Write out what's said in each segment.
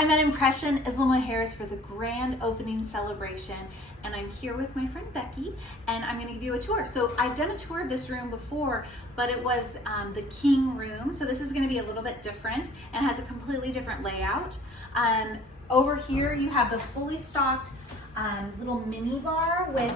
I'm at Impression Isla Mujeres for the grand opening celebration, and I'm here with my friend Becky, and I'm gonna give you a tour. So I've done a tour of this room before, but it was the king room. So this is gonna be a little bit different and has a completely different layout. Over here you have the fully stocked little mini bar with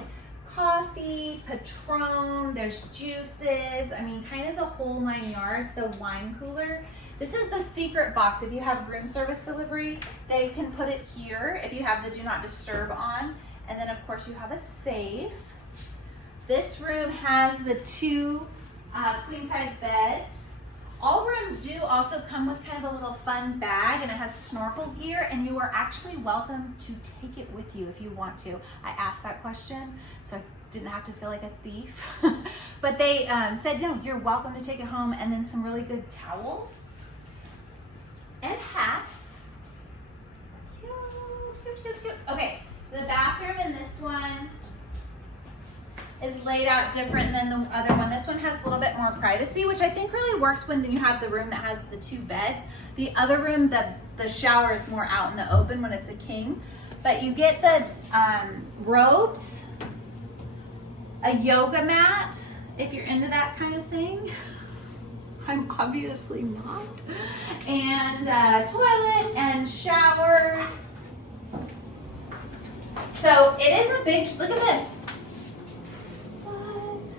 coffee, Patron, there's juices, I mean kind of the whole 9 yards, the wine cooler. This is the secret box. If you have room service delivery, they can put it here if you have the do not disturb on. And then of course you have a safe. This room has the 2 queen size beds. All rooms do also come with kind of a little fun bag, and it has snorkel gear, and you are actually welcome to take it with you if you want to. I asked that question, so I didn't have to feel like a thief. But they said, no, you're welcome to take it home, and then some really good towels and hats. Cute, cute, cute, cute. Okay, the bathroom in this one is laid out different than the other one. This one has a little bit more privacy, which I think really works when you have the room that has the 2 beds. The other room, the shower is more out in the open when it's a king. But you get the robes, a yoga mat, if you're into that kind of thing. I'm obviously not. And toilet and shower. So it is a big, look at this. What?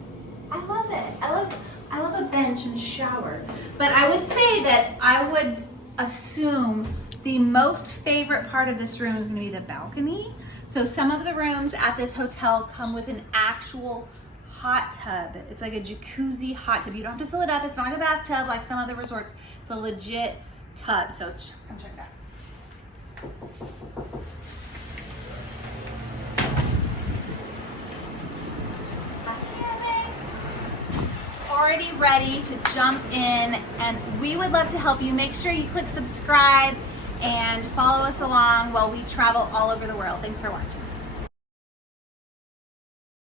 I love it. I love a bench and shower. But I would say that I would assume the most favorite part of this room is gonna be the balcony. So some of the rooms at this hotel come with an actual hot tub. It's like a jacuzzi hot tub. You don't have to fill it up. It's not like a bathtub like some other resorts. It's a legit tub. So come check it out. It's already ready to jump in, and we would love to help you. Make sure you click subscribe and follow us along while we travel all over the world. Thanks for watching.